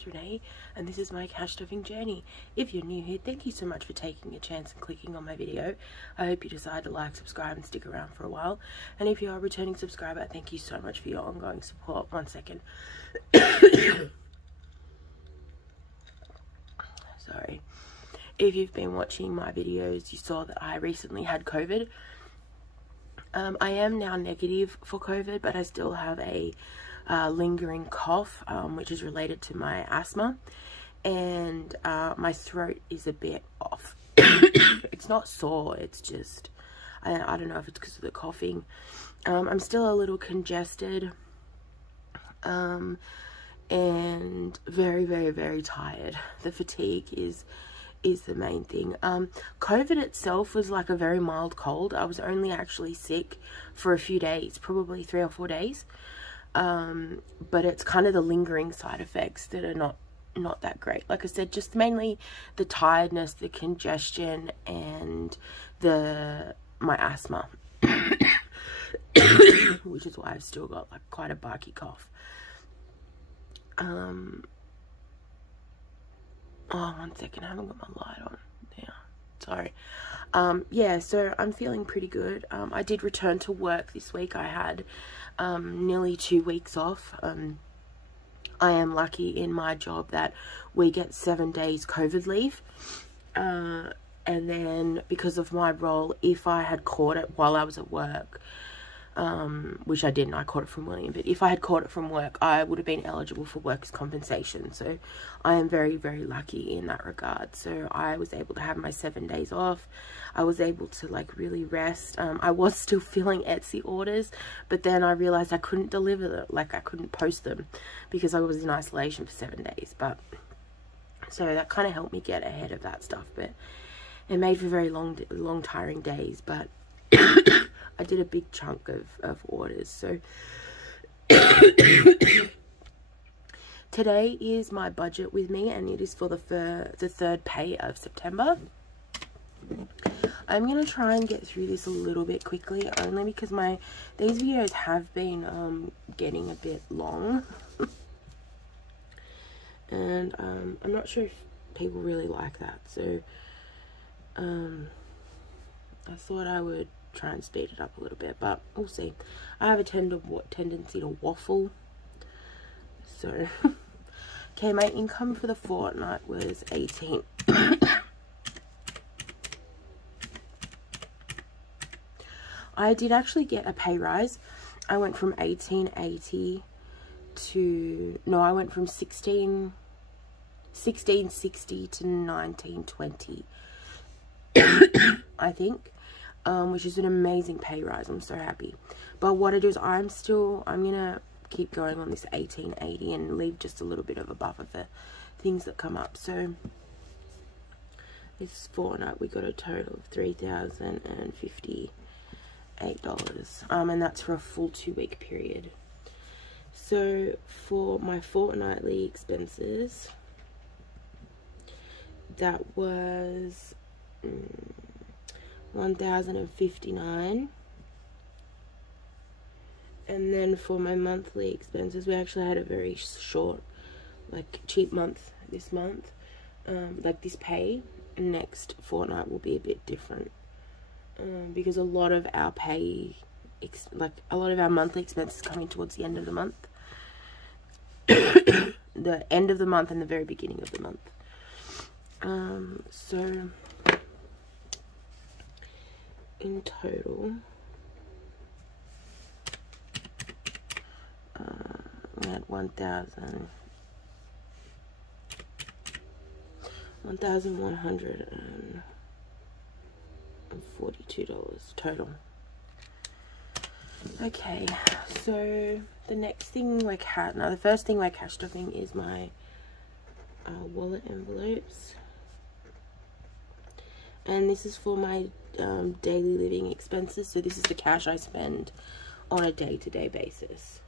is Renee, and this is my cash stuffing journey. If you're new here, thank you so much for taking a chance and clicking on my video. I hope you decide to like, subscribe, and stick around for a while. And if you are a returning subscriber, thank you so much for your ongoing support. 1 second. Sorry. If you've been watching my videos, you saw that I recently had COVID. I am now negative for COVID, but I still have a lingering cough, which is related to my asthma, and my throat is a bit off. It's not sore, it's just, I don't know if it's because of the coughing. I'm still a little congested, and very, very, very tired. The fatigue is the main thing. COVID itself was like a very mild cold. I was only actually sick for a few days, probably 3 or 4 days. But it's kind of the lingering side effects that are not that great. Like I said, just mainly the tiredness, the congestion, and my asthma. Which is why I've still got like quite a barky cough. Oh, 1 second, I haven't got my light on now. Sorry. Yeah, so I'm feeling pretty good. I did return to work this week. I had nearly 2 weeks off. I am lucky in my job that we get 7 days COVID leave. And then because of my role, if I had caught it while I was at work, which I didn't, I caught it from William, but if I had caught it from work, I would have been eligible for workers' compensation. So I am very, very lucky in that regard. So I was able to have my 7 days off. I was able to like really rest. I was still filling Etsy orders, but then I realized I couldn't deliver them, like I couldn't post them because I was in isolation for 7 days. But so that kind of helped me get ahead of that stuff, but it made for very long tiring days. But I did a big chunk of orders. So today is my budget with me, and it is for the third pay of September. I'm gonna try and get through this a little bit quickly, only because these videos have been getting a bit long. And I'm not sure if people really like that, so I thought I would try and speed it up a little bit, but we'll see. I have a tendency to waffle. So okay, my income for the fortnight was 18. I did actually get a pay rise. I went from 1880 to, no, I went from 1660 to 1920. I think, which is an amazing pay rise. I'm so happy. But what I do is I'm gonna keep going on this 1880 and leave just a little bit of a buffer for things that come up. So this fortnight we got a total of $3,058, and that's for a full 2-week period. So for my fortnightly expenses, that was $1,059. And then for my monthly expenses, we actually had a very short, like cheap month this month. Like this pay, next fortnight will be a bit different, because a lot of our pay, a lot of our monthly expenses coming towards the end of the month. The end of the month and the very beginning of the month. So in total, we had $1,142 total. Okay, so the next thing the first thing we're cash stuffing is my wallet envelopes, and this is for my daily living expenses. So this is the cash I spend on a day-to-day basis.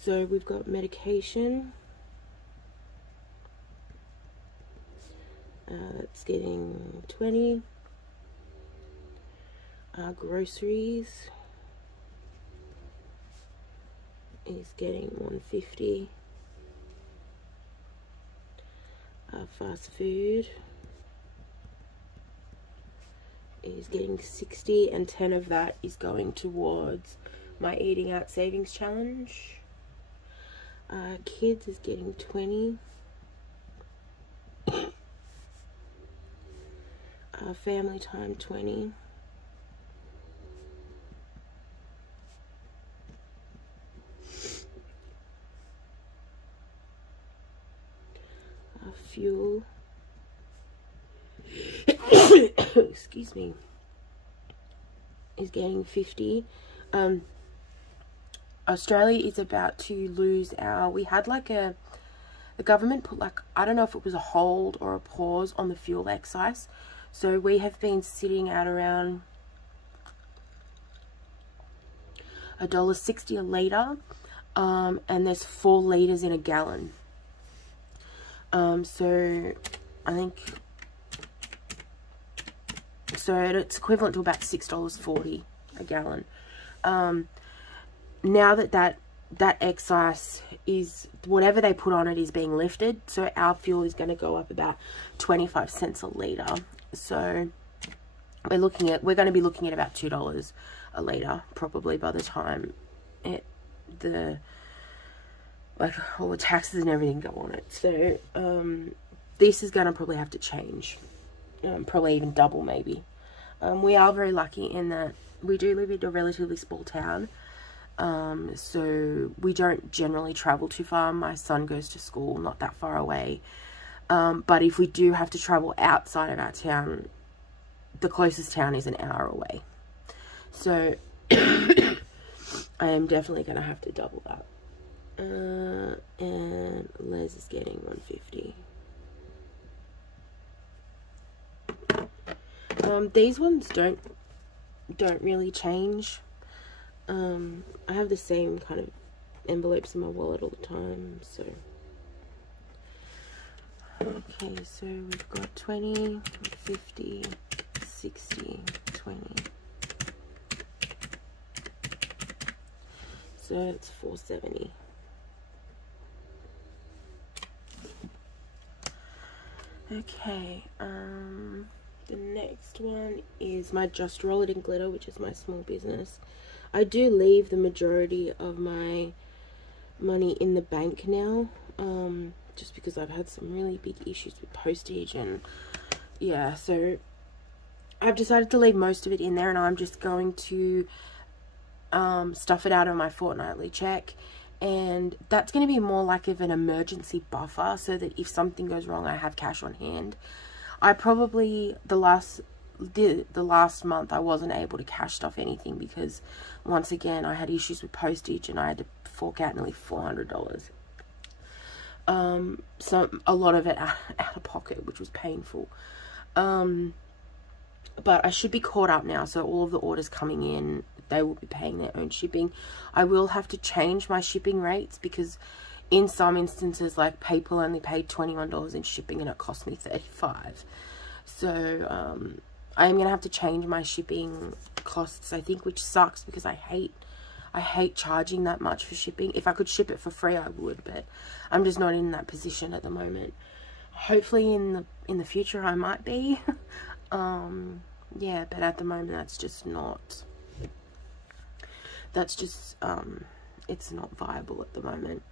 So we've got medication, that's getting 20. Groceries is getting 150. Fast food is getting 60, and 10 of that is going towards my eating out savings challenge. Kids is getting 20. Family time 20. Fuel, excuse me, is getting 50. Australia is about to lose our, we had like the government put like, I don't know if it was a hold or a pause on the fuel excise. So we have been sitting at around $1.60 a litre, and there's 4 litres in a gallon. So I think, so it's equivalent to about $6.40 a gallon. Now that excise is, whatever they put on it is being lifted, so our fuel is going to go up about 25 cents a litre. So we're going to be looking at about $2 a litre probably by the time all the taxes and everything go on it. So this is going to probably have to change, probably even double maybe. We are very lucky in that we do live in a relatively small town, so we don't generally travel too far. My son goes to school not that far away, but if we do have to travel outside of our town, the closest town is an hour away. So I am definitely going to have to double that. And Les is getting 150. These ones don't really change. I have the same kind of envelopes in my wallet all the time, so okay, so we've got 20, 50, 60, 20. So it's 470. Okay, the next one is my Just Roll It in Glitter, which is my small business. I do leave the majority of my money in the bank now, just because I've had some really big issues with postage, and yeah, so I've decided to leave most of it in there, and I'm just going to stuff it out of my fortnightly check, and that's going to be more like of an emergency buffer, so that if something goes wrong I have cash on hand. I probably, the last month I wasn't able to cash stuff anything because once again I had issues with postage and I had to fork out nearly $400. So a lot of it out of pocket, which was painful. But I should be caught up now, so all of the orders coming in, they will be paying their own shipping. I will have to change my shipping rates because in some instances, like PayPal only paid $21 in shipping and it cost me $35. So I am going to have to change my shipping costs, I think, which sucks because I hate charging that much for shipping. If I could ship it for free, I would, but I'm just not in that position at the moment. Hopefully in the future I might be. Yeah, but at the moment it's not viable at the moment.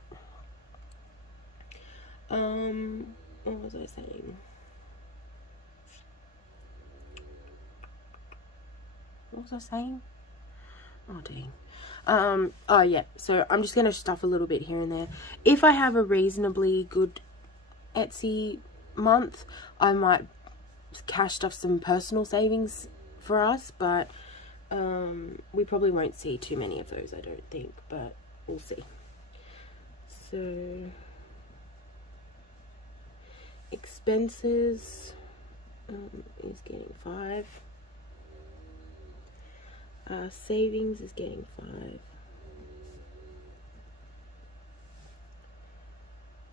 What was I saying? Oh dang. Oh yeah, so I'm just gonna stuff a little bit here and there. If I have a reasonably good Etsy month, I might cash stuff some personal savings for us, but we probably won't see too many of those, I don't think, but we'll see. So expenses is getting 5. Savings is getting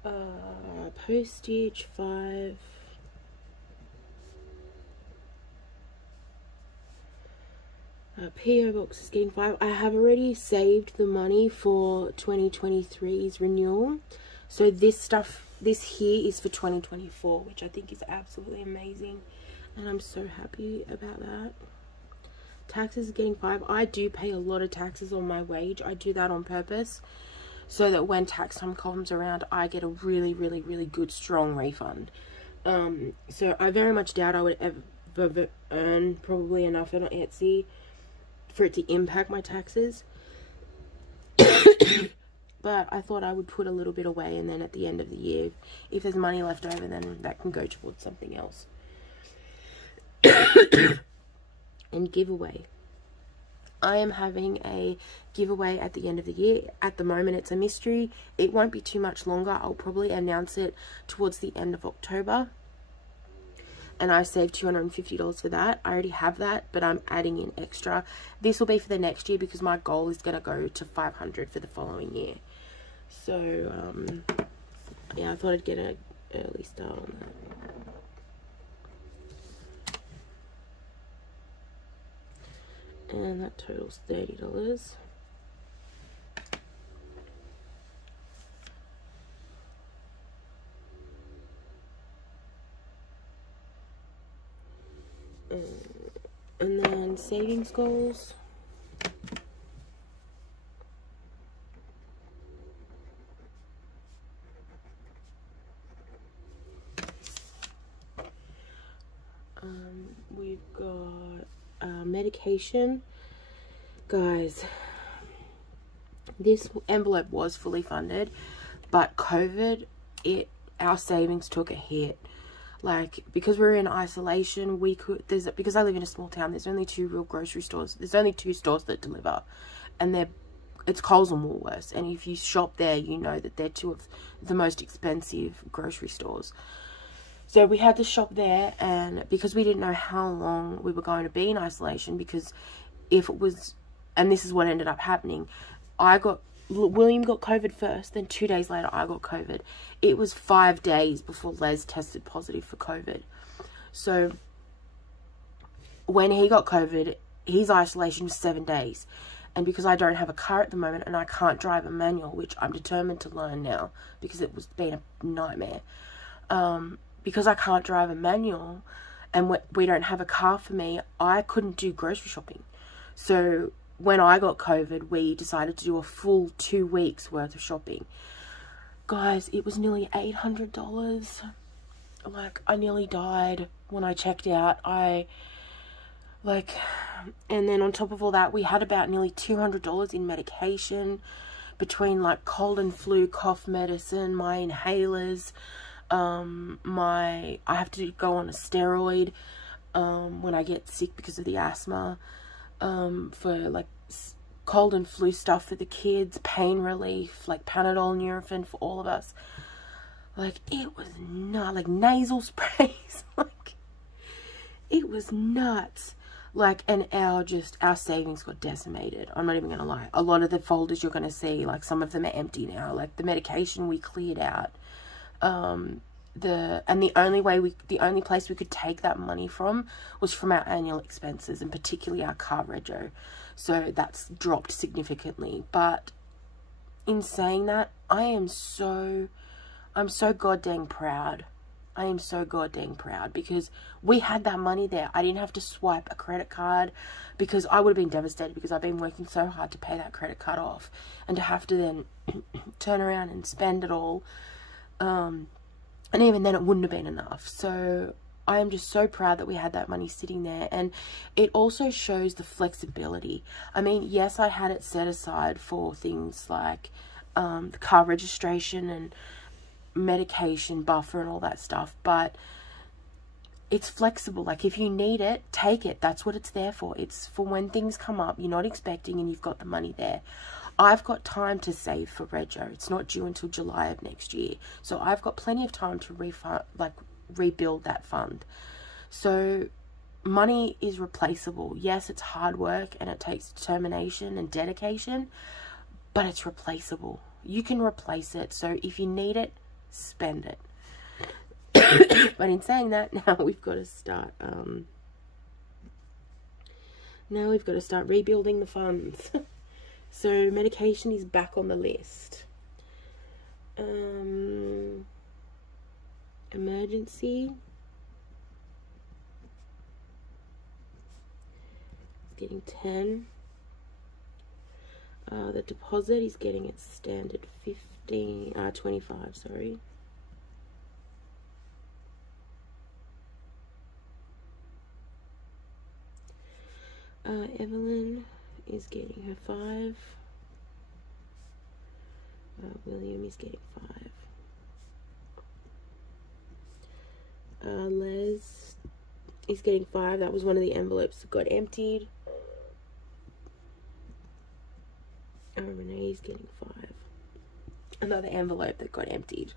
5. Postage 5. PO box is getting 5. I have already saved the money for 2023's renewal, so this stuff this here is for 2024, which I think is absolutely amazing, and I'm so happy about that. Taxes are getting 5. I do pay a lot of taxes on my wage. I do that on purpose, so that when tax time comes around, I get a really, really, really good, strong refund. So I very much doubt I would ever earn probably enough on Etsy for it to impact my taxes. But I thought I would put a little bit away, and then at the end of the year, if there's money left over, then that can go towards something else. And giveaway. I am having a giveaway at the end of the year. At the moment, it's a mystery. It won't be too much longer. I'll probably announce it towards the end of October. And I saved $250 for that. I already have that, but I'm adding in extra. This will be for the next year because my goal is going to go to 500 for the following year. So, yeah, I thought I'd get an early start on that. And that totals $30. And then savings goals. We've got medication. Guys, this envelope was fully funded, but COVID, our savings took a hit. Like, because we're in isolation, because I live in a small town, there's only 2 real grocery stores. There's only 2 stores that deliver, and it's Coles and Woolworths. And if you shop there, you know that they're 2 of the most expensive grocery stores. So we had to shop there, and because we didn't know how long we were going to be in isolation, because if it was, and this is what ended up happening, William got COVID first, then 2 days later I got COVID. It was 5 days before Les tested positive for COVID. So when he got COVID, his isolation was 7 days. And because I don't have a car at the moment and I can't drive a manual, which I'm determined to learn now because it was been a nightmare. Because I can't drive a manual and we don't have a car for me, I couldn't do grocery shopping. So when I got COVID, we decided to do a full 2 weeks worth of shopping. Guys, it was nearly $800. Like, I nearly died when I checked out. And then on top of all that, we had about nearly $200 in medication between like cold and flu, cough medicine, my inhalers, I have to go on a steroid when I get sick because of the asthma, for like cold and flu stuff for the kids, pain relief, like Panadol, Nurofen for all of us. Like, it was not like nasal sprays. Like, it was nuts. Like, and our savings got decimated. I'm not even gonna lie. A lot of the folders you're gonna see, like, some of them are empty now. Like, the medication we cleared out. The only place we could take that money from was from our annual expenses, and particularly our car rego. So that's dropped significantly. But in saying that, I'm so goddamn proud. I am so goddamn proud because we had that money there. I didn't have to swipe a credit card because I would have been devastated because I've been working so hard to pay that credit card off, and to have to then turn around and spend it all. And even then it wouldn't have been enough. So I am just so proud that we had that money sitting there. And it also shows the flexibility. I mean, yes, I had it set aside for things like the car registration and medication buffer and all that stuff, but it's flexible. Like, if you need it, take it. That's what it's there for. It's for when things come up you're not expecting and you've got the money there. I've got time to save for rego. It's not due until July of next year, so I've got plenty of time to rebuild that fund. So money is replaceable. Yes, it's hard work and it takes determination and dedication, but it's replaceable. You can replace it. So if you need it, spend it. But in saying that, now we've got to start rebuilding the funds. So medication is back on the list. emergency. He's getting 10. The deposit, he's getting its standard 25, sorry. Evelyn is getting her 5. William is getting 5. Les is getting 5. That was one of the envelopes that got emptied. Renee is getting 5. Another envelope that got emptied.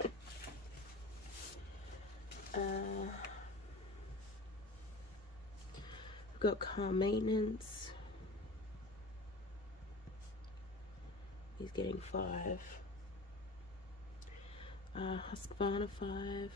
We've got car maintenance. He's getting 5. Husqvarna 5.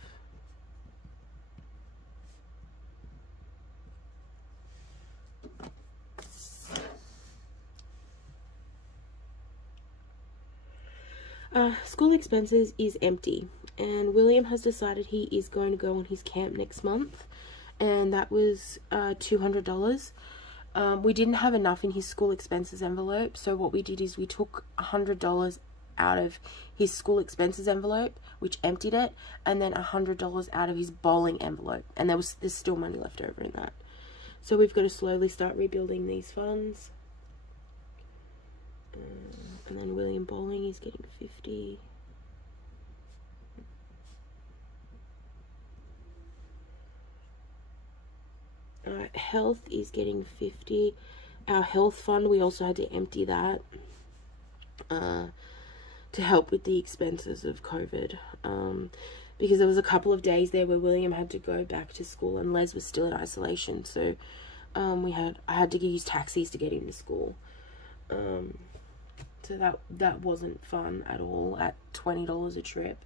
School expenses is empty, and William has decided he is going to go on his camp next month, and that was $200. We didn't have enough in his school expenses envelope, so what we did is we took $100 out of his school expenses envelope, which emptied it, and then $100 out of his bowling envelope, and there's still money left over in that. So we've got to slowly start rebuilding these funds. And then William Bowling is getting 50. Alright, health is getting 50. Our health fund, we also had to empty that to help with the expenses of COVID. Because there was a couple of days there where William had to go back to school and Les was still in isolation. So I had to use taxis to get him to school. So that wasn't fun at all at $20 a trip.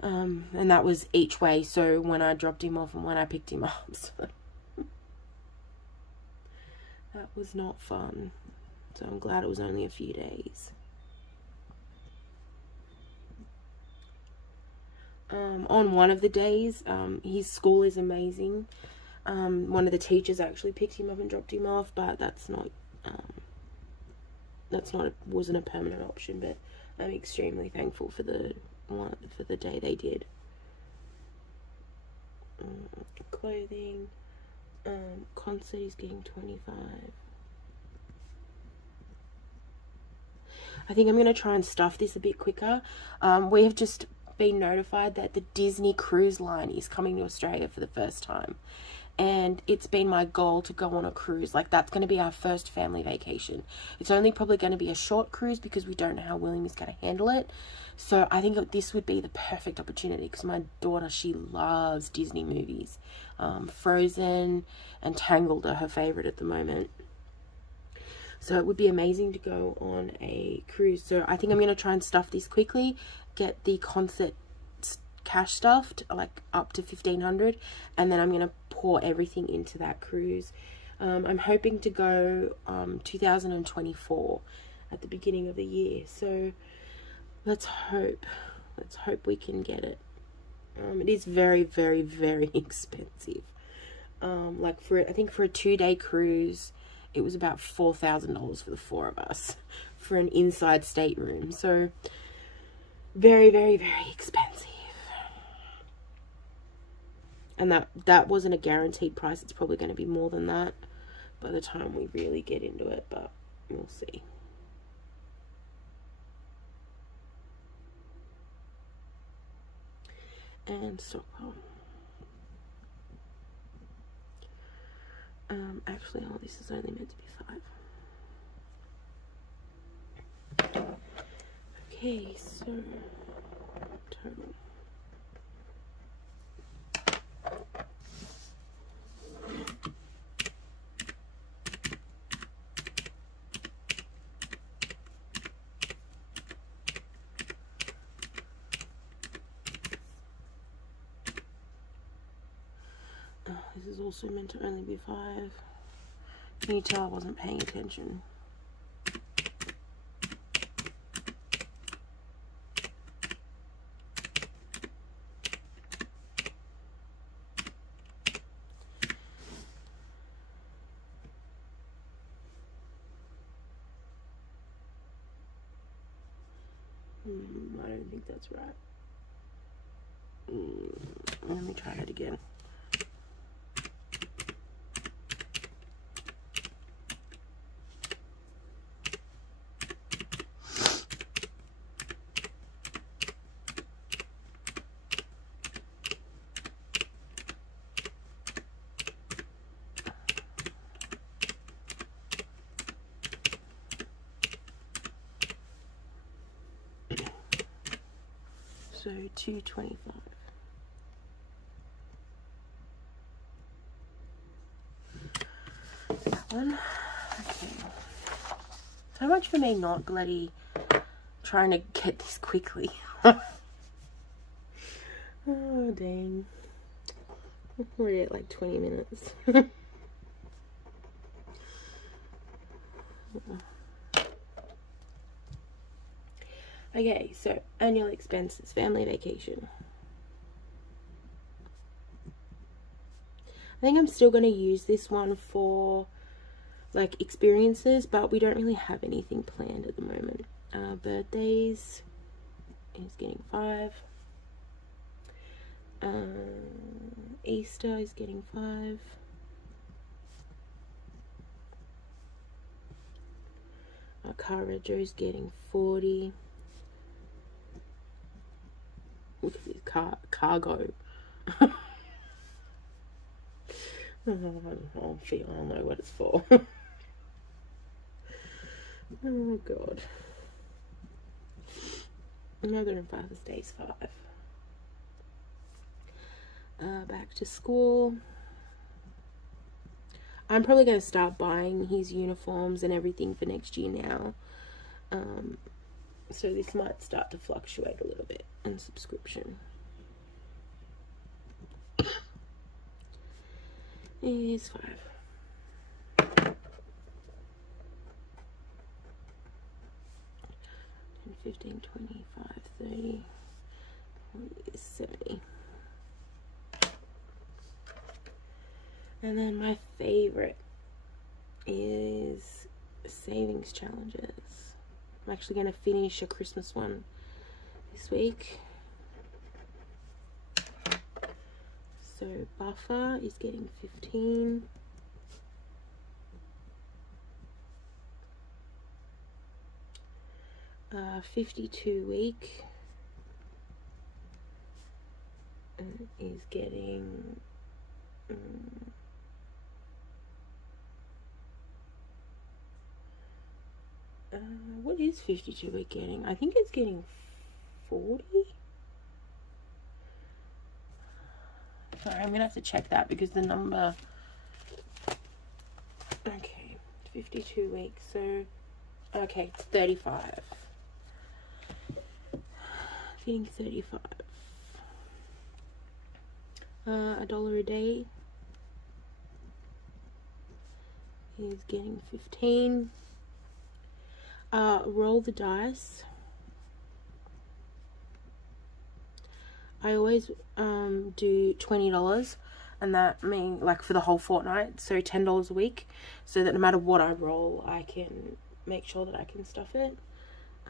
And that was each way, so when I dropped him off and when I picked him up. So that was not fun. So I'm glad it was only a few days. On one of the days, his school is amazing. One of the teachers actually picked him up and dropped him off, but wasn't a permanent option. But I'm extremely thankful for the day they did. Clothing, concert is getting 25. I think I'm going to try and stuff this a bit quicker. We have just been notified that the Disney Cruise Line is coming to Australia for the first time. And it's been my goal to go on a cruise. Like, that's going to be our first family vacation. It's only probably going to be a short cruise because we don't know how William is going to handle it. So I think this would be the perfect opportunity because my daughter, she loves Disney movies. Frozen and Tangled are her favorite at the moment. So it would be amazing to go on a cruise. So I think I'm going to try and stuff this quickly, get the concert cash stuffed, like up to $1,500, and then I'm going to pour everything into that cruise. I'm hoping to go 2024 at the beginning of the year. So let's hope we can get it. It is very, very, very expensive. Like I think for a 2-day cruise, it was about $4,000 for the 4 of us for an inside stateroom. So very, very, very expensive. And that wasn't a guaranteed price. It's probably going to be more than that by the time we really get into it, but we'll see. And stockpile. Actually, this is only meant to be 5. Okay, so total. This is also meant to only be 5. Can you tell I wasn't paying attention? I don't think that's right. Let me try it again. So 225. That one. Okay. So much for me not bloody trying to get this quickly. Oh dang. I'm already at like 20 minutes. Okay, so annual expenses, family vacation. I think I'm still going to use this one for like experiences, but we don't really have anything planned at the moment. Birthdays is getting 5. Easter is getting 5. Car rego is getting 40. Look at this cargo. I don't know what it's for. Oh god. Mother and Father's Day's 5. Back to school. I'm probably going to start buying his uniforms and everything for next year now. So this might start to fluctuate a little bit in subscription. Is 5. 15, 25, 30, 40, 70. And then my favorite is savings challenges. I'm actually going to finish a Christmas one this week. So Buffer is getting 15. Uh, 52 week is getting what is 52 week getting? I think it's getting 40. Sorry, I'm gonna have to check that because the number. Okay, 52 weeks. So okay, it's 35. Getting 35. $1 a day is getting 15. Roll the dice. I always do $20, and that means like for the whole fortnight, so $10 a week, so that no matter what I roll, I can make sure that I can stuff it.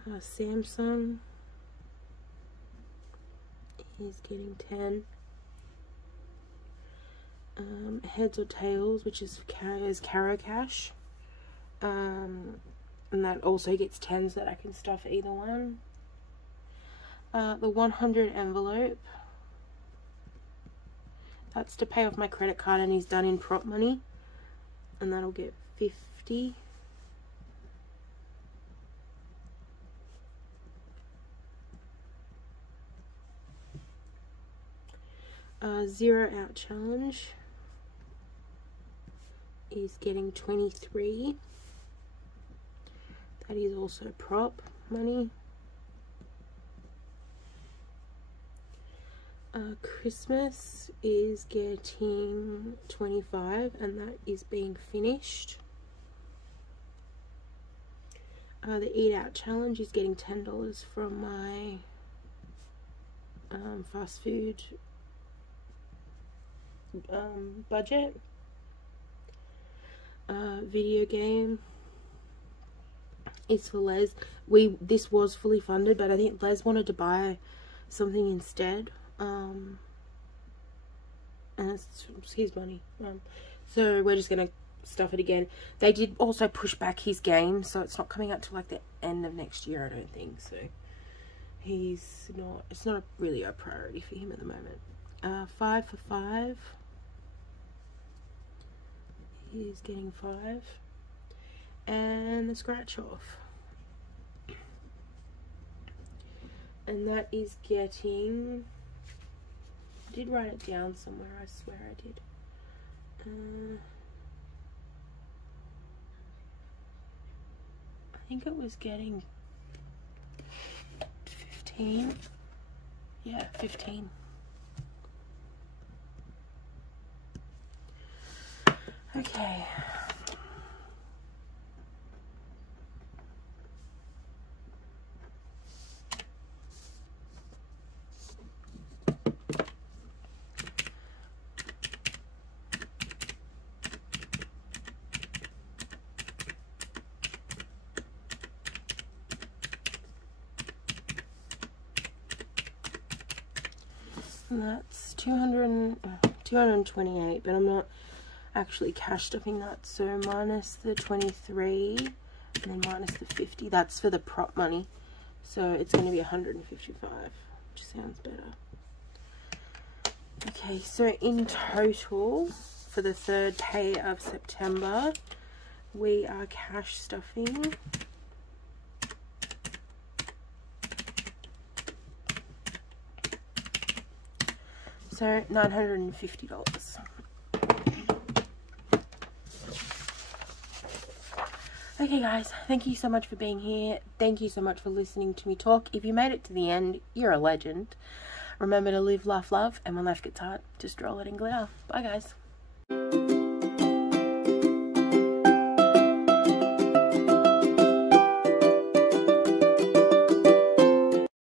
Samsung is getting 10. Heads or tails, which is Caro Cash, and that also gets 10s that I can stuff either one. The 100 envelope, that's to pay off my credit card, and he's done in prop money, and that'll get 50. Zero out challenge is getting 23. That is also prop money. Christmas is getting 25, and that is being finished. The eat out challenge is getting $10 from my fast food budget. Video game is for Les. This was fully funded, but I think Les wanted to buy something instead. And it's his money. So we're just gonna stuff it again. They did also push back his game, so it's not coming out till like the end of next year, I don't think. So it's not really a priority for him at the moment. 5 for 5. He's getting 5. And the scratch off. And that is getting... I did write it down somewhere, I swear I did. I think it was getting 15. Yeah, 15. Okay. And that's 228, but I'm not actually cash stuffing that, so minus the 23 and then minus the 50, that's for the prop money, so it's going to be 155, which sounds better. Okay, so in total for the third pay of September we are cash stuffing so $950. Okay guys, thank you so much for being here. Thank you so much for listening to me talk. If you made it to the end, you're a legend. Remember to live, laugh, love, and when life gets hard, just draw it in glitter. Bye guys.